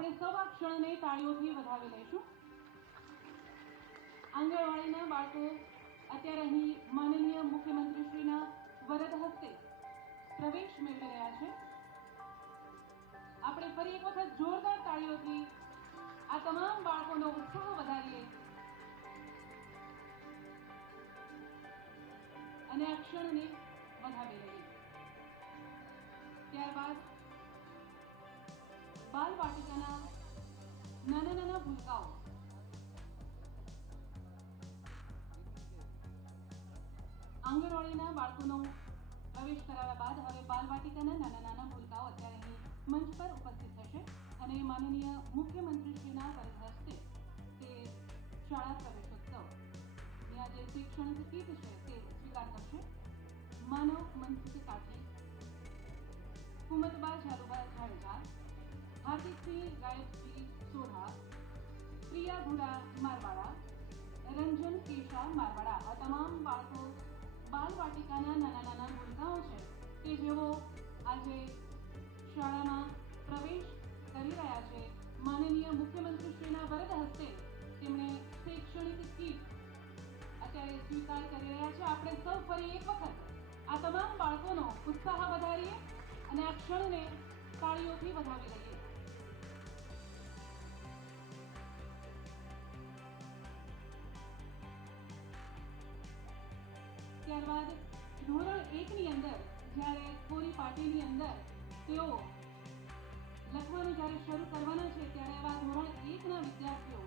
આપણે સૌ આ ક્ષણને તાળીઓથી વધાવી લઈશું। આંગણવાડીના બાળકો અત્યારે અહીં માનનીય મુખ્યમંત્રીશ્રીના વરદ હસ્તે પ્રવેશ મેળવી રહ્યા છે। આપણે ફરી એક વખત જોરદાર તાળીઓથી આ તમામ બાળકોનો ઉત્સાહ વધારીએ અને આ ક્ષણને વધાવી લઈએ। ત્યારબાદ બાલ વાટિકાના નાના નાના ભૂલકાઓ આંગણવાડીના બાળકોનો પ્રવેશ કરાવ્યા બાદ હવે બાલ વાટિકાના નાના નાના ભૂલકાઓ અત્યારે અહીં મંચ પર ઉપસ્થિત થશે અને માનનીય મુખ્યમંત્રીશ્રીના વરદ હસ્તે તે શાળા પ્રવેશોત્સવની આ જે શૈક્ષણિક કીટ છે તે સ્વીકાર કરશે। માનવ મનસુખ કાઠી, કુમતબા ઝાલુબા જાડેજા, હાર્દિકસિંહ ગાયકજી સોઢા, પ્રિયા ભુરા મારવાડા, રંજન કેશા મારવાડા આ તમામ બાળકો બાલ વાટિકાના નાના નાના ભૂલકાઓ છે કે જેઓ આજે શાળામાં પ્રવેશ કરી રહ્યા છે। માનનીય મુખ્યમંત્રીશ્રીના વરદ હસ્તે તેમણે શૈક્ષણિક કીટ અત્યારે સ્વીકાર કરી રહ્યા છે। આપણે સૌ ફરી એક વખત આ તમામ બાળકોનો ઉત્સાહ વધારીએ અને આ ક્ષણને તાળીઓથી વધાવી લઈએ। ત્યારબાદ ધોરણ 1 ની અંદર જ્યારે કોરી પાટીની અંદર તેઓ લખવાનું જ્યારે શરૂ કરવાના છે ત્યારે આવા ધોરણ 1 ના વિદ્યાર્થીઓ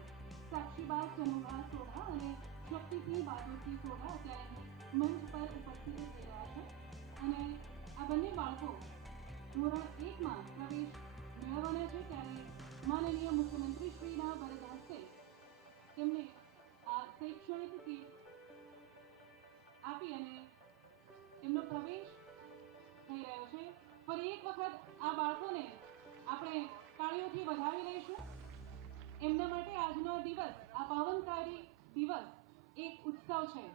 સાક્ષીબા ચનુભા સોઢા અને શક્તિસિંહ બહાદુરસિંહ સોઢા અત્યારે મંચ પર ઉપસ્થિત થઈ રહ્યા છે અને આ બંને બાળકો ધોરણ 1 માં પ્રવેશ મેળવવાના છે ત્યારે માનનીય મુખ્યમંત્રીશ્રીના વરદ હસ્તે તેમને આ શૈક્ષણિક કીટ આપી અને એમનો પ્રવેશ થઈ રહ્યો છે। ફરી એક વખત આ બાળકોને આપણે તાળીઓથી વધાવી લઈશું। એમના માટે આજનો દિવસ, આ પાવનકારી દિવસ એક ઉત્સવ છે।